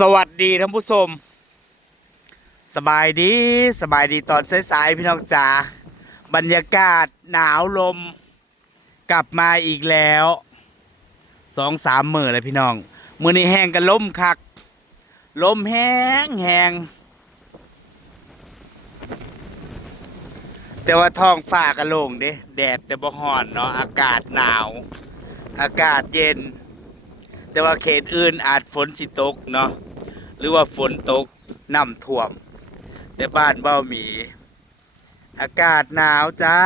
สวัสดีท่านผู้ชม สบายดีสบายดีตอนสายๆพี่น้องจ๋าบรรยากาศหนาวลม กลับมาอีกแล้วสองสามมือเลยพี่น้อง มือนี้แห้งกันล้มคักลมแห้งแห้งแต่ว่าท้องฟ้าก็โลงเด้แดดแต่บ่ฮ้อนเนาะอากาศหนาว อากาศเย็น แต่ว่าเขตอื่นอาจฝนสิตกเนาะ หรือว่าฝนตกน้ำท่วม แต่บ้านเบ้าหมี อากาศหนาวจ้า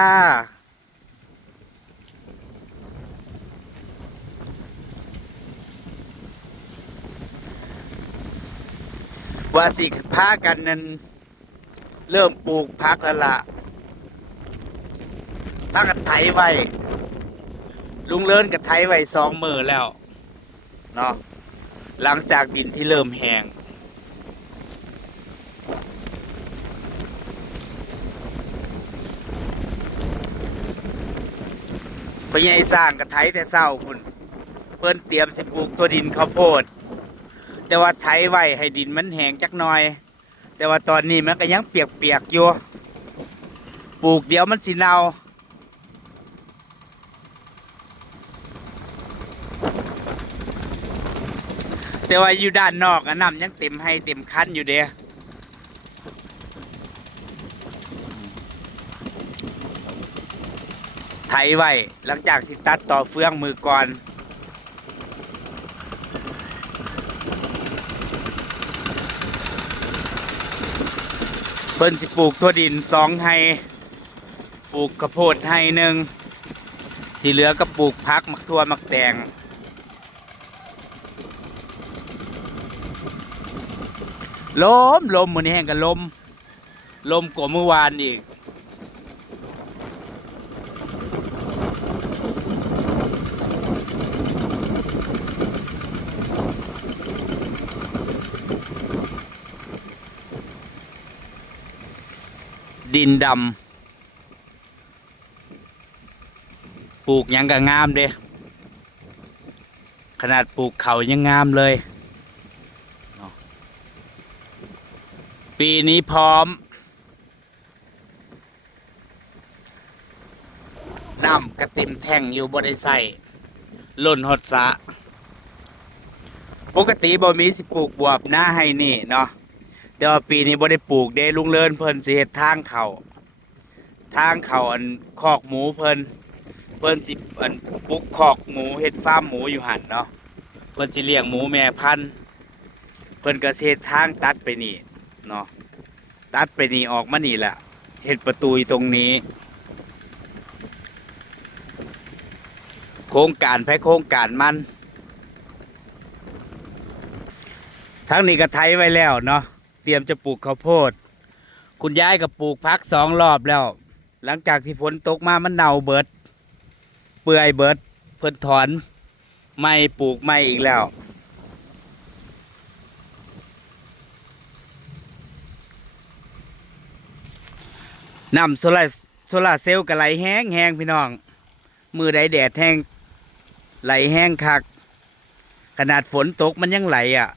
ว่าสิพากันนั้น เริ่มปลูกพักแล้วละพากันไถไว้ ลุงเลินกับไถไว้สองมือแล้ว เนาะหลังจากดินที่เริ่มแห้ง พญายสร้างกระไถแต่เศร้าคุณเพิ่นเตรียมสิปลูกตัวดินข้าวโพด แต่ว่าไถไว้ให้ดินมันแห้งจักหน่อย แต่ว่าตอนนี้มันก็ยังเปียกๆอยู่ปลูกเดี๋ยวมันสิเน่าแต่ว่าอยู่ด้านนอกอะน้ำยังเต็มให้เต็มคันอยู่เด้ ไถไว้หลังจากที่ตัดต่อเฟืองมือก่อนเพิ่นสิปลูกทั่วดินสองไฮปลูกข้าวโพดไฮหนึ่งที่เหลือก็ปลูกพักมักทั่วมักแตงลมลมมือนี้แห้งกันลม ลมกว่าเมื่อวานอีก ดินดำปลูกยังก็งามเด้ขนาดปลูกเขายังงามเลย ปีนี้พร้อมน้ำกระติมแท่งอยู่บริใส่ล่นหดสะ ปกติบ่มีสิปลูกบวบหน้าให้นี่เนาะ แต่ว่าปีนี้บ่ได้ปลูกเด้ลุงเลินเพิ่นสิเฮ็ดทางเขาทางเขาอันคอกหมูเพิ่นเพิ่นสิอันปลูกคอกหมูเฮ็ดฟาร์มหมูอยู่หั่นเนาะเพิ่นสิเลี้ยงหมูแม่พันธุ์เพิ่นก็เฮ็ดทางตัดไปนี่เนาะตัดไปนี่ออกมานี่แหละเห็ดประตูตรงนี้ โครงการแพ้โครงการมันทั้งนี้ก็ไถไว้แล้วเนาะ เตรียมจะปลูกข้าวโพด คุณยายก็ปลูกพักสองรอบแล้ว หลังจากที่ฝนตกมามันเน่าเบิด เปื่อยเบิด เพิ่นถอน ไม่ปลูกไม่อีกแล้ว น้ำโซลาโซลาเซลล์ก็ไหลแห้งแห้งพี่น้อง มือใดแดดแห้งไหลแห้งคัก ขนาดฝนตกมันยังไหลอะ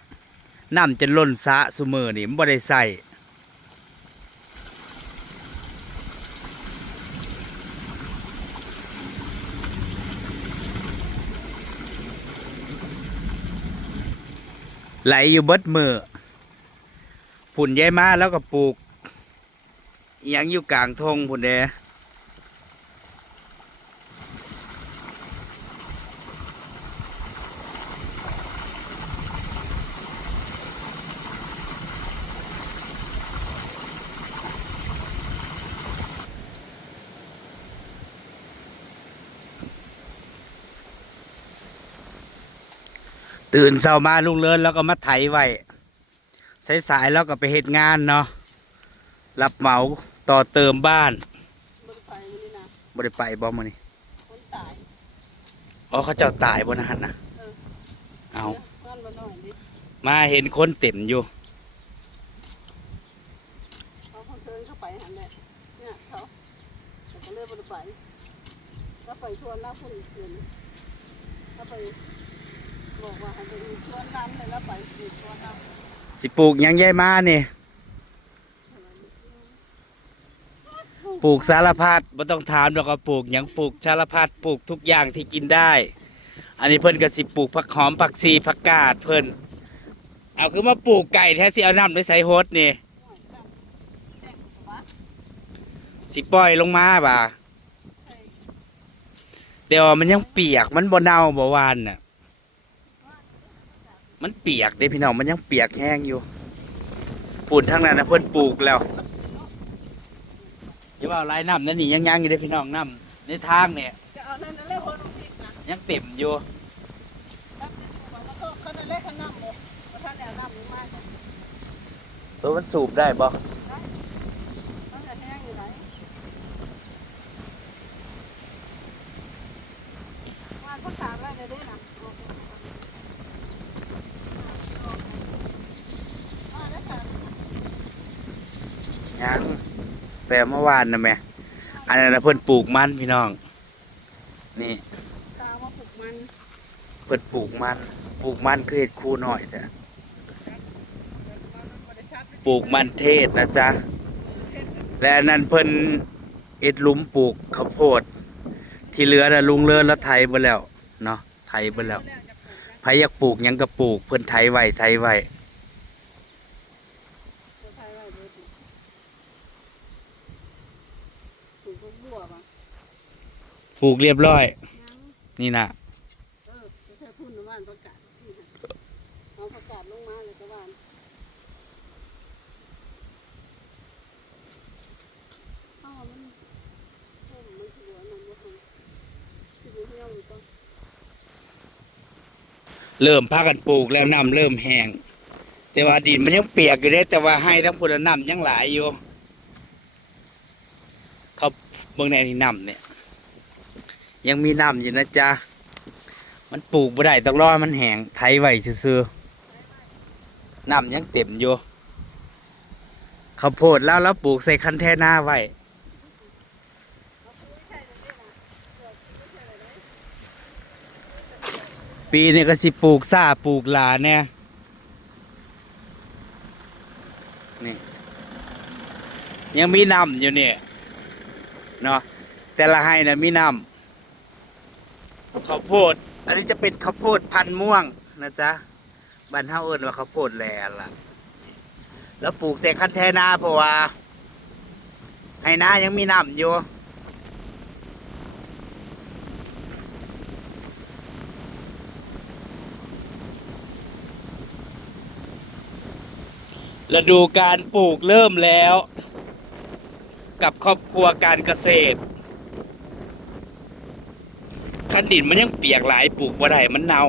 น้ำจะล้นสะสุมือนี่มันบ่ได้ใส่ไหลอยู่เบิดมือผุ่นใยมาแล้วก็ปลูกอิหยังอยู่กลางทงพุ่นเด้ ตื่นเช้ามาลุงเลินแล้วก็มาไถไว้สายๆแล้วก็ไปเฮ็ดงานเนาะรับเหมาต่อเติมบ้านบนไฟมันนี่นะบ่ได้ไปบ่มื้อนี้คนตายอ๋อเขาเจ้าตายบ่นะหั่นน่ะเออเอาบ้านบ้านหน่อยดิมาเห็นคนเต็มอยู่เขาคนเดินเข้าไปหันแหละเนี่ยเขาแต่ก็เลื่อนบนไฟแล้วไปทวนหน้าฝุ่นเขียนถ้าไป บอกว่าให้ไปดูสวนน้ำเลยแล้วไปดูสวนน้ำสิปลูกหยังยายมานี่ปลูกสารพัดบ่ต้องถามดอกว่าปลูกหยังปลูกสารพัดปลูกทุกอย่างที่กินได้ อันนี้เพิ่นก็สิปลูกผักหอมผักชีผักกาดเพิ่นเอาคือมาปลูกไก่แท้สิเอาน้ำไปใส่โฮดนี่สิปล่อยลงมาบ่าแต่ว่ามันยังเปียกมันบ่เน่าบ่หวานน่ะ มันเปียกเด้พี่น้องมันยังเปียกแห้งอยู่ปุ่นทั้งนั้นนะเพิ่นปลูกแล้วอย่าว่าลายน้ำนั่นนี่ยังยังอยู่เด้พี่น้องน้ำในทางเนี่ยจะเอานั่นนั่นเลยคนลงที่นะยังเต็มอยู่แล้วมันก็เขานั่นเลยเขน้ำเลยเพราะท่านเอาน้ำลงมากตัวมันสูบได้บ่มันจะแห้งอยู่ไหนว่าเขาถามอะไรเลยด้นะว่าแล้วค่ะ ยังแต่เมื่อวานนะแม่อันนั้นนะเพิ่นปลูกมันพี่น้อง นี่ตาว่าปลูกมันเพิ่นปลูกมันปลูกมันคือเห็ดคูหน่อยแต่ปลูกมันเทศนะจ๊ะและอันนั้นเพิ่นเอ็ดหลุมปลูกข้าวโพด ที่เหลือน่ะลุงเลิศแล้วไถเบ่แล้วเนาะไถเบ่แล้วไผอยากปลูกหยังก็ปลูกเพิ่นไถไว้ไถไว้ตัวไทยไว้เลยปลูกปลูกบัวป่ะ ปลูกเรียบร้อย นี่นะเออใช้พุ่นว่านประกาศเอาประกาศลงมาเลยก็ว่านข้าวมันต้มมันหัวมันบ่ทันสิบ่เหี่ยวอีกก็เริ่มพากันปลูกแล้วน้ำเริ่มแห้งแต่ว่าดินมันยังเปียกอยู่เด้แต่ว่าให้ทั้งพุ่นน้ำยังหลายอยู่เขาเบิ่งในนี่น้ำเนี่ย ยังมีน้ำอยู่นะจ๊ะ มันปลูกบ่ได้ต้องรอมันแห้งไถไว้ซื่อๆน้ำยังเต็มอยู่ข้าวโพดแล้วแล้วปลูกใส่คันแท่หน้าไว้ปีนี้ก็สิปลูกซ่าปลูกหลาเนี่ยนี่ยังมีน้ำอยู่เนี่ยเนาะแต่ละให้นะมีน้ำ ข้าวโพด อันนี้จะเป็นข้าวโพดพันธุ์ม่วงนะจ๊ะบ้านเฮาเอิ้นว่าข้าวโพดแลล่ะ แล้วปลูกเสกคันแทนาเพราะว่า ให้นายังมีน้ำอยู่ฤดูการปลูกเริ่มแล้ว กับครอบครัวการเกษตร คันดินมันยังเปียกหลายปลูกบ่ได้มันเน่า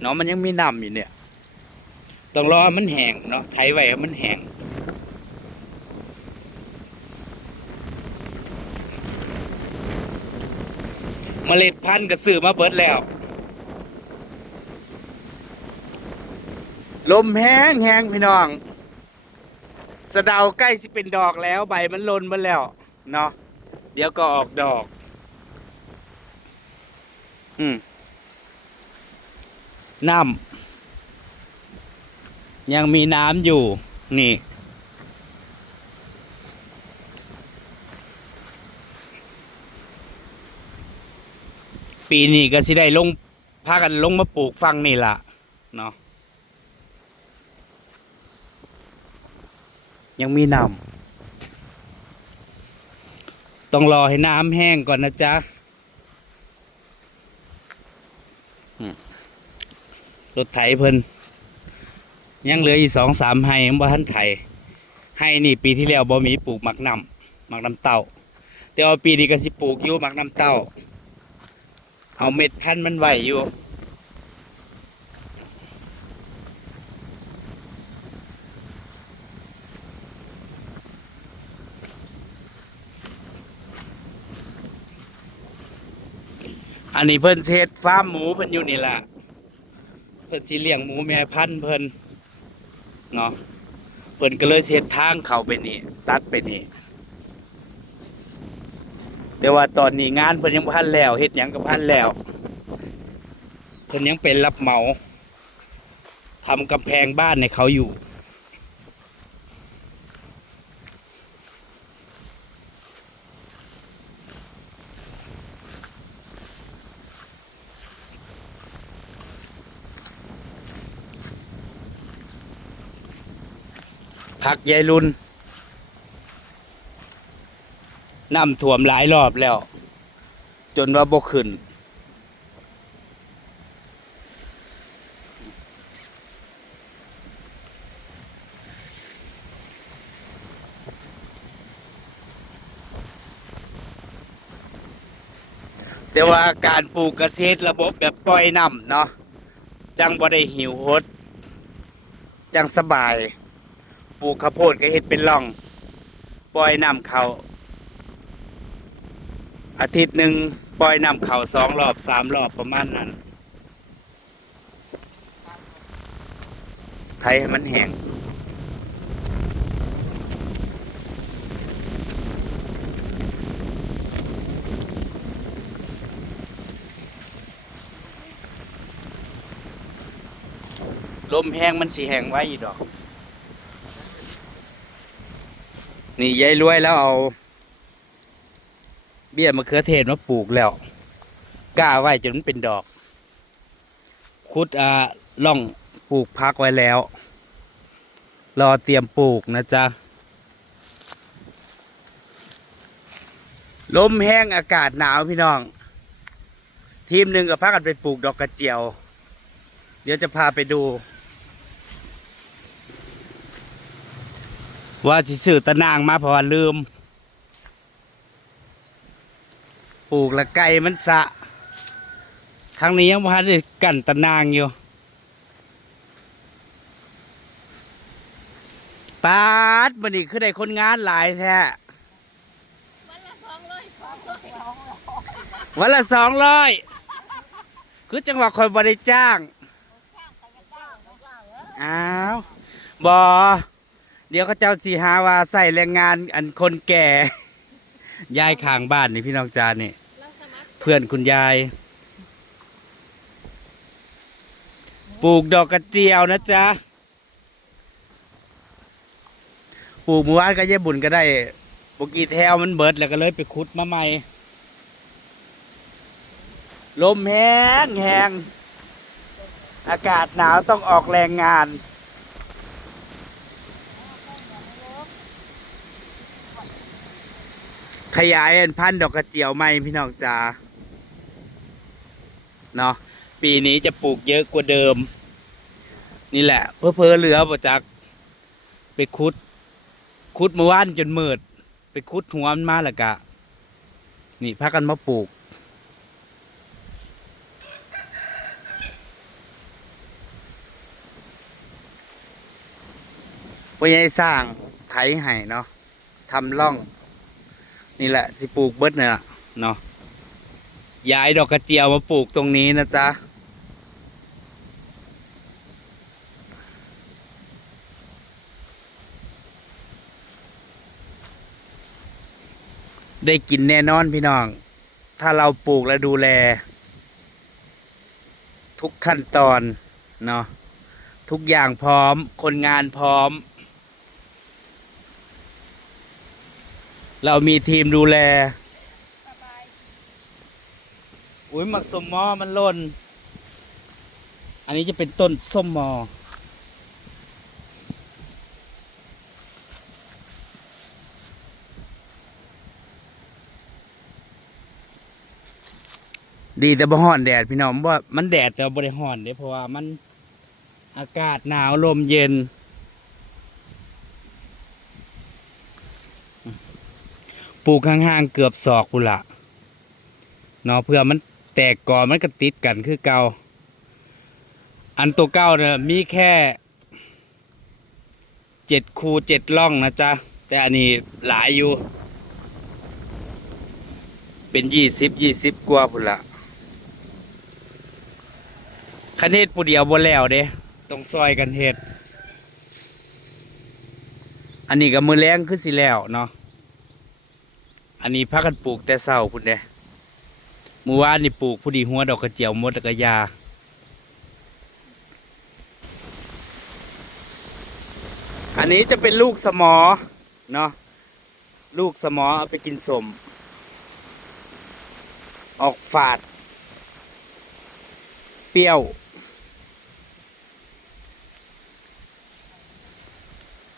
เนาะมันยังไมีน้ำอยู่เนี่ย ต้องรอมันแห้งเนาะไถไว้ให้มันแห้งเมล็ดพันธุ์ก็ซื้อมาเบิดแล้ว ลมแห้งแห้งพี่น้อง สะเดาใกล้สิเป็นดอกแล้วใบมันลนมาแล้วเนาะเดี๋ยวก็ออกดอก อืมน้ำยังมีน้ำอยู่ นี่ ปีนี้ก็สิได้ลงพากันลงมาปลูกฟังนี่ล่ะ เนาะยังมีน้ำต้องรอให้น้ำแห้งก่อนนะจ๊ะอืม รถไถเพิ่นยังเหลืออีกสองสามไฮบ่ทันไถให้นี่ปีที่แล้วบ่มีปลูกหมักน้ำหมักน้ำเต้า แต่ว่าปีนี้ก็สิปลูกอยู่หมักน้ำเต้า เอาเม็ดพันธุ์มันไหวอยู่อันนี้เพิ่นเฮ็ดฟาร์มหมูเพิ่นอยู่นี่แหละ เพิ่นสีเลี้ยงหมูแม่พันธุ์เพิ่นเนาะเพิ่นก็เลยเสียทางเข้าไปนี่ ตัดไปนี่แต่ว่าตอนนี้งานเพิ่นยังพันแล้วเฮ็ดหยังก็พันแล้วเพิ่นยังเป็นรับเหมาทำกำแพงบ้านในเขาอยู่ พักยายรุนน้ำท่วมหลายรอบแล้ว จนว่าบกขึ้น แต่ว่าการปลูกเกษตรระบบแบบปล่อยน้ำเนาะจังบ่ได้หิวหด จังสบาย ปลูกข้าวโพดก็เฮ็ดเป็นร่อง ปล่อยน้ำเขาอาทิตย์หนึ่งปล่อยน้ำเขาสองรอบสามรอบประมาณนั้นไทยให้มันแห้งลมแห้งมันสีแห้งไว้อีดอก นี่ยายรวยแล้วเอา เบี้ยมะเขือเทศมาปลูกแล้วกล้าไว้จนมันเป็นดอก คุดอ่าล่องปลูกพักไว้แล้ว รอเตรียมปลูกนะจ๊ะลมแห้งอากาศหนาวพี่น้อง ทีมหนึ่งกับพักกันไปปลูกดอกกระเจียว เดี๋ยวจะพาไปดู ว่าสิซื้อตะนางมาเพราะว่าลืม ปลูกและไก่มันสะทางนี้ยังพันได้กันตะนางอยู่ปาดมันนี่คือได้คนงานหลายแท้วันละสองร้อยสองร้อยวันละสองร้อยคือจังหวะคอยบริจ้าง อ้าวบอ เดี๋ยวเขาเจ้าสีหาว่าใส่แรงงานอันคนแก่ ยายข้างบ้านนี่พี่น้องจานนี่เราสมัครเพื่อนคุณยาย ปลูกดอกกระเจียวนะจ๊ะปลูกเมื่อวานก็เย่บุญก็ได้ปกีแถวมันเบิดแล้วก็เลยไปขุดมาใหม่ ลมแห้งแห้งอากาศหนาวต้องออกแรงงาน ขยายพันธุ์ดอกกระเจียวใหม่พี่น้องจ๋าเนาะปีนี้จะปลูกเยอะกว่าเดิม นี่แหละ เพื่อเพอเหลือบ่จักไปคุด คุดเมื่อวานจนมืด ไปคุดหัวมันมาแล้วกะ นี่พากันมาปลูกพ่อใหญ่สร้างไถให้เนาะทำร่อง นี่แหละสิปลูกเบิดเนี่ยละเนาะย้ายดอกกระเจียวมาปลูกตรงนี้นะจ๊ะได้กินแน่นอนพี่น้อง ถ้าเราปลูกและดูแล ทุกขั้นตอนเนาะทุกอย่างพร้อม คนงานพร้อม เรามีทีมดูแลสบายอุ้ยหมักสมมอมันหล่น อันนี้จะเป็นต้นส้มมอ ดีแต่บ่ฮ้อนแดดพี่น้องว่ามันแดดแต่บ่ได้ฮ้อนเด้เพราะว่ามันอากาศหนาวลมเย็น ปลูกห่างๆเกือบศอกพุละเนาะเพื่อมันแตกก่อนมันก็ติดกันคือเก่าอันตัวเก้าเนี่ยมีแค่เจ็ดคูเจ็ดล่องนะจ๊ะ แต่อันนี้หลายอยู่ เป็นยี่สิบยี่สิบกว่าพุ่นละคันเฮ็ดผู้เดียวบ่แล้วเด้ต้องซอยกันเฮ็ดอันนี้ก็มือแรงขึ้นสิแล้วเนาะ อันนี้พักกันปลูกแต่เศร้าพุ่นเด้เมื่อวานนี่ปลูกผู้ดีหัวดอกกระเจียวมดกระยาอันนี้จะเป็นลูกสมอเนาะลูกสมอเอาไปกินสม ออกฝาด เปรี้ยว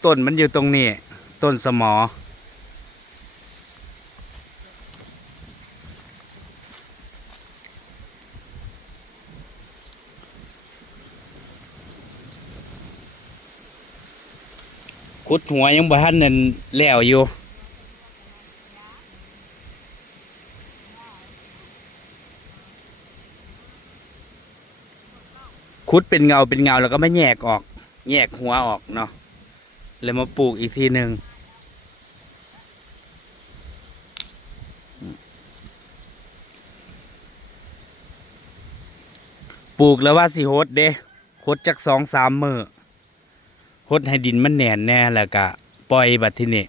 ต้นมันอยู่ตรงนี้ ต้นสมอ ขุดหัวยังบ่ทันนั่นแล้วอยู่ขุดเป็นเงาเป็นเงาแล้วก็ไมาแยกออก แยกหัวออกเนาะแล้วมาปลูกอีกทีหนึ่งปลูกแล้วว่าสิโฮดเด้โฮดจักสองสามมือ โฮดให้ดินมันแน่นแน่แล้วก็ปล่อยบัดที่นี้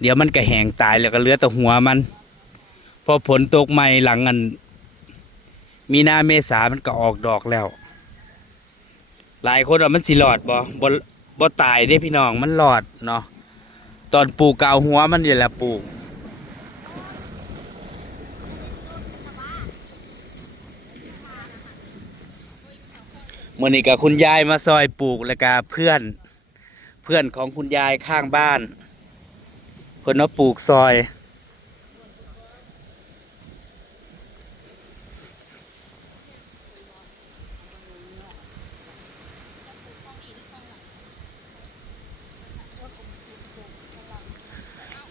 เดี๋ยวมันก็แห้งตายแล้วก็เหลือแต่หัวมัน พอฝนตกใหม่หลังอัน มีนาเมษามันก็ออกดอกแล้ว หลายคนว่ามันสิหลอดบ่บ่บ่ตายเด้พี่น้องมันหลอดเนาะตอนปลูกกเอาหัวมันนี่แหละปลูก มื่อนี้กับคุณยายมาซอยปลูกแล้วก็เพื่อน เพื่อนของคุณยายข้างบ้าน เพิ่นมาปลูกซอย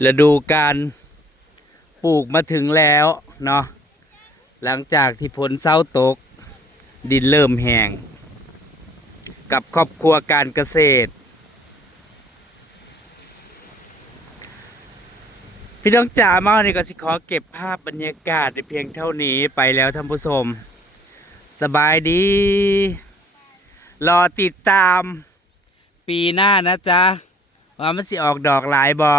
ฤดูการปลูกมาถึงแล้วเนาะหลังจากที่ฝนเศร้าตก ดินเริ่มแห้ง กับครอบครัวการเกษตร พี่น้องจ๋ามาวันนี้ก็สิขอเก็บภาพบรรยากาศในเพียงเท่านี้ไปแล้วท่านผู้ชมสบายดี รอติดตามปีหน้านะจ๊ะว่ามันสิออกดอกหลายบอ